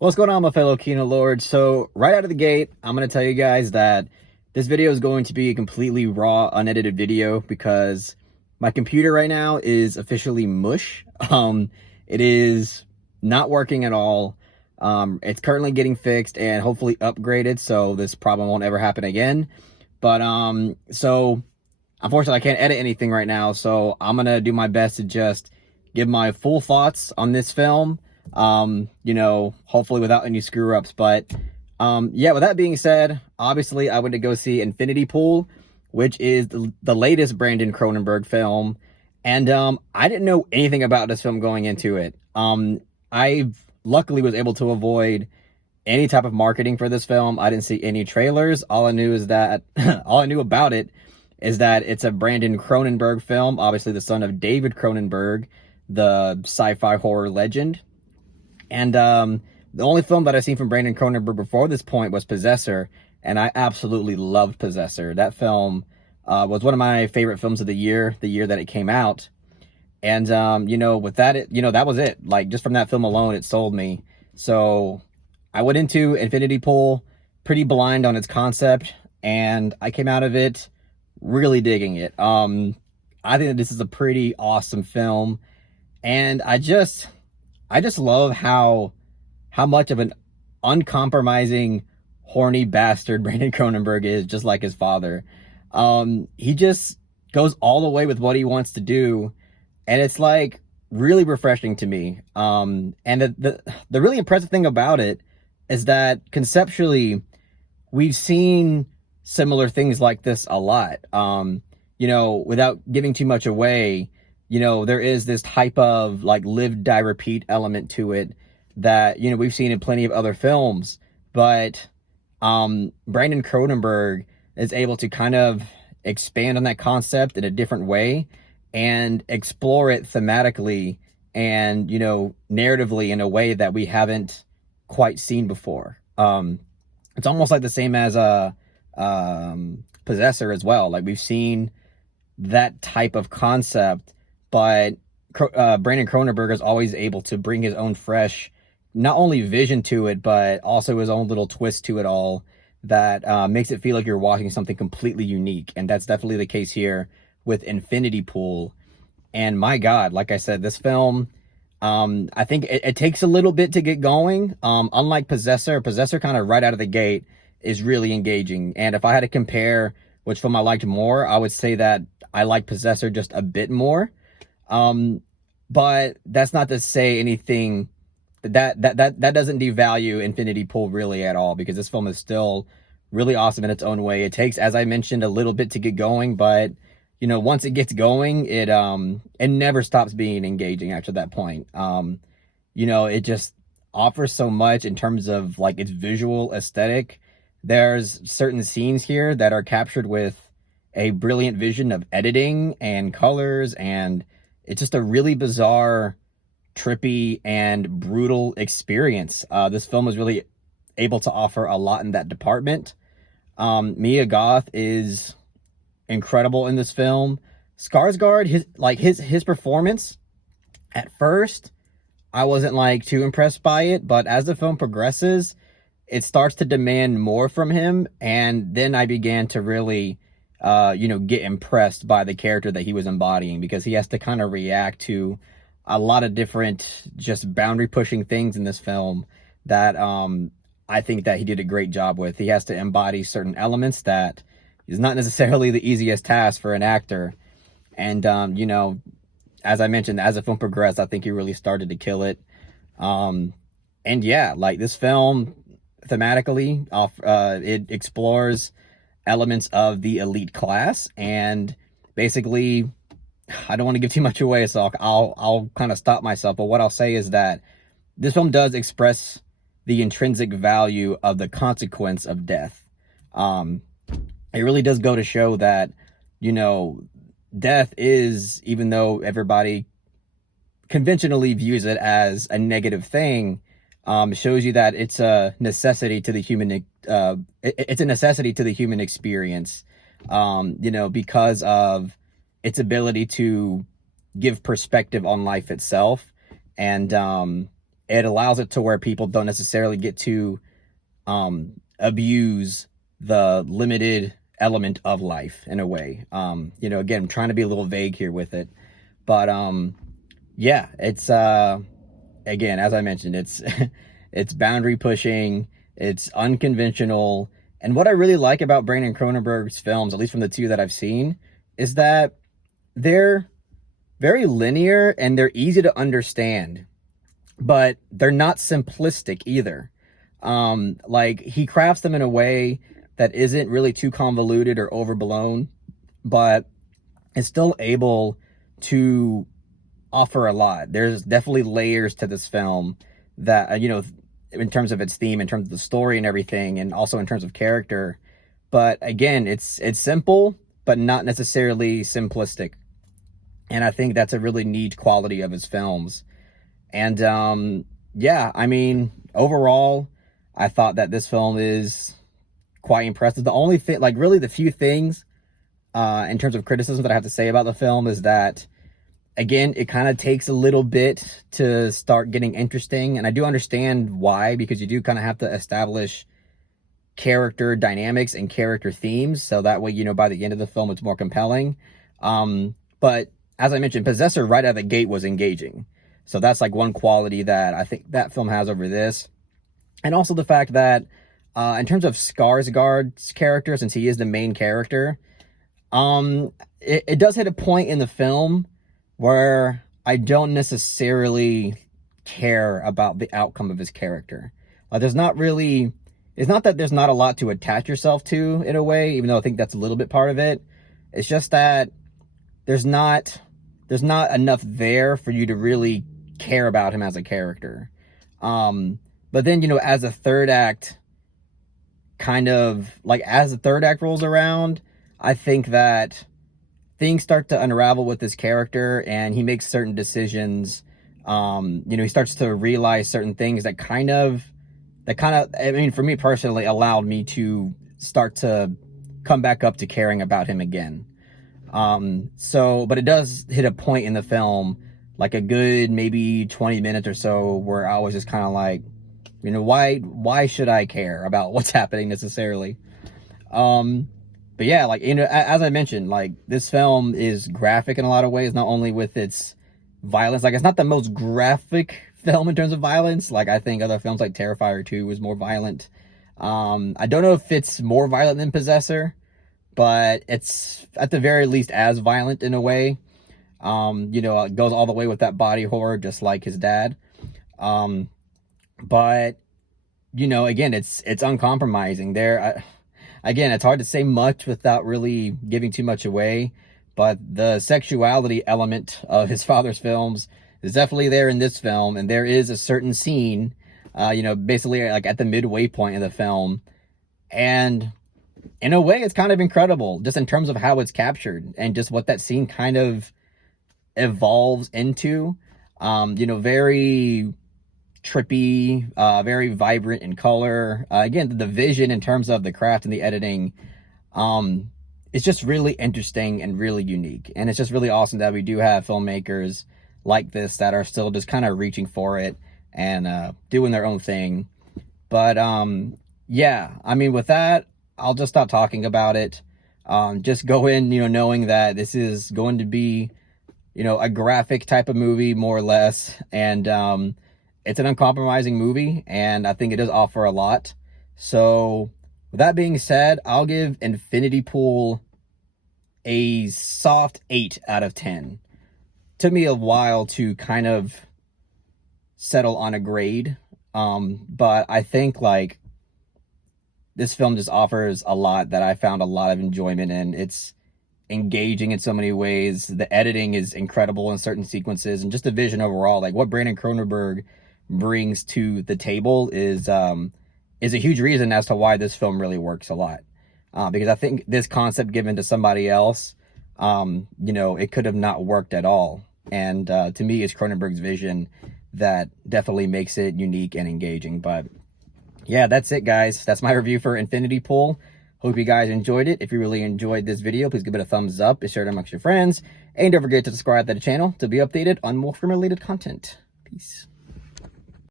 What's going on, my fellow Kino Lords? So, right out of the gate, I'm going to tell you guys that this video is going to be a completely raw, unedited video because my computer right now is officially mush. It is not working at all. It's currently getting fixed and hopefully upgraded, so this problem won't ever happen again. But, so, unfortunately, I can't edit anything right now, so I'm going to do my best to just give my full thoughts on this film. Hopefully without any screw ups. But yeah, with that being said, obviously I went to go see Infinity Pool, which is the latest Brandon Cronenberg film. And I didn't know anything about this film going into it. I luckily was able to avoid any type of marketing for this film. I didn't see any trailers. All I knew is that all I knew about it is that it's a Brandon Cronenberg film, obviously the son of David Cronenberg, the sci-fi horror legend. And the only film that I've seen from Brandon Cronenberg before this point was Possessor, and I absolutely loved Possessor. That film was one of my favorite films of the year that it came out. And, with that, that was it. Like, just from that film alone, it sold me. So I went into Infinity Pool pretty blind on its concept, and I came out of it really digging it. I think that this is a pretty awesome film, and I just love how much of an uncompromising, horny bastard Brandon Cronenberg is, just like his father. He just goes all the way with what he wants to do, and it's like really refreshing to me. And the really impressive thing about it is that conceptually, we've seen similar things like this a lot. Without giving too much away, there is this type of like live, die, repeat element to it that, we've seen in plenty of other films. But Brandon Cronenberg is able to kind of expand on that concept in a different way and explore it thematically and, narratively in a way that we haven't quite seen before. It's almost like the same as Possessor as well. Like, we've seen that type of concept, but Brandon Cronenberg is always able to bring his own fresh, not only vision to it, but also his own little twist to it all that makes it feel like you're watching something completely unique. And that's definitely the case here with Infinity Pool. And my God, like I said, this film, I think it takes a little bit to get going. Unlike Possessor kind of right out of the gate is really engaging. And if I had to compare which film I liked more, I would say that I like Possessor just a bit more. But that's not to say anything that doesn't devalue Infinity Pool really at all, because this film is still really awesome in its own way. It takes, as I mentioned, a little bit to get going, but once it gets going, it never stops being engaging after that point. It just offers so much in terms of like its visual aesthetic. There's certain scenes here that are captured with a brilliant vision of editing and colors, and it's just a really bizarre, trippy, and brutal experience. This film is really able to offer a lot in that department. Mia Goth is incredible in this film. Skarsgård, his performance, at first, I wasn't like too impressed by it, but as the film progresses, it starts to demand more from him, and then I began to really get impressed by the character that he was embodying, because he has to kind of react to a lot of different just boundary pushing things in this film that I think that he did a great job with. He has to embody certain elements that is not necessarily the easiest task for an actor. And, as I mentioned, as the film progressed, I think he really started to kill it. And yeah, like, this film thematically, it explores elements of the elite class, and basically, I don't want to give too much away, so I'll kind of stop myself. But what I'll say is that this film does express the intrinsic value of the consequence of death. It really does go to show that, death is, even though everybody conventionally views it as a negative thing, shows you that it's a necessity to the human. It's a necessity to the human experience. Because of its ability to give perspective on life itself, and it allows it to where people don't necessarily get to abuse the limited element of life in a way. You know, again, I'm trying to be a little vague here with it, but yeah, it's again, as I mentioned, it's it's boundary pushing, it's unconventional, and what I really like about Brandon Cronenberg's films, at least from the two that I've seen, is that they're very linear and they're easy to understand, but they're not simplistic either. Like, he crafts them in a way that isn't really too convoluted or overblown, but is still able to offer a lot. There's definitely layers to this film that, you know, in terms of its theme, in terms of the story and everything, and also in terms of character. But again, it's simple, but not necessarily simplistic. And I think that's a really neat quality of his films. And yeah, I mean, overall, I thought that this film is quite impressive. The only thing, like, really the few things in terms of criticism that I have to say about the film is that, again, it kind of takes a little bit to start getting interesting. And I do understand why, because you do kind of have to establish character dynamics and character themes. So that way, you know, by the end of the film, it's more compelling. But as I mentioned, Possessor right out of the gate was engaging. So that's like one quality that I think that film has over this. And also the fact that in terms of Skarsgård's character, since he is the main character, it does hit a point in the film where I don't necessarily care about the outcome of his character. There's not really, it's not that there's not a lot to attach yourself to in a way, even though I think that's a little bit part of it. It's just that there's not enough there for you to really care about him as a character. But then, you know, as the third act as the third act rolls around, I think that things start to unravel with this character, and he makes certain decisions. You know, he starts to realize certain things that kind of, I mean, for me personally, allowed me to start to come back up to caring about him again. But it does hit a point in the film, like a good maybe 20 minutes or so, where I was just kind of like, you know, why should I care about what's happening necessarily? But yeah, like, you know, as I mentioned, like, this film is graphic in a lot of ways, not only with its violence. Like, it's not the most graphic film in terms of violence. Like, I think other films like Terrifier 2 was more violent. I don't know if it's more violent than Possessor, but it's at the very least as violent in a way. You know, it goes all the way with that body horror, just like his dad. But, you know, again, it's uncompromising. Again, it's hard to say much without really giving too much away, but the sexuality element of his father's films is definitely there in this film, and there is a certain scene, you know, basically like at the midway point in the film, and in a way, it's kind of incredible, just in terms of how it's captured and just what that scene kind of evolves into. You know, very trippy, very vibrant in color. Again, the vision in terms of the craft and the editing, it's just really interesting and really unique. And it's just really awesome that we do have filmmakers like this that are still just kind of reaching for it and doing their own thing. But yeah, I mean, with that, I'll just stop talking about it. Just go in, you know, knowing that this is going to be, you know, a graphic type of movie, more or less. And it's an uncompromising movie, and I think it does offer a lot. So, with that being said, I'll give Infinity Pool a soft 8 out of 10. Took me a while to kind of settle on a grade, but I think, like, this film just offers a lot that I found a lot of enjoyment in. It's engaging in so many ways. The editing is incredible in certain sequences, and just the vision overall, like what Brandon Cronenberg brings to the table is a huge reason as to why this film really works a lot. Because I think this concept given to somebody else, you know, it could have not worked at all. And to me, it's Cronenberg's vision that definitely makes it unique and engaging. But yeah, that's it, guys. That's my review for Infinity Pool. Hope you guys enjoyed it. If you really enjoyed this video, please give it a thumbs up and share it amongst your friends. And don't forget to subscribe to the channel to be updated on more film-related content. Peace.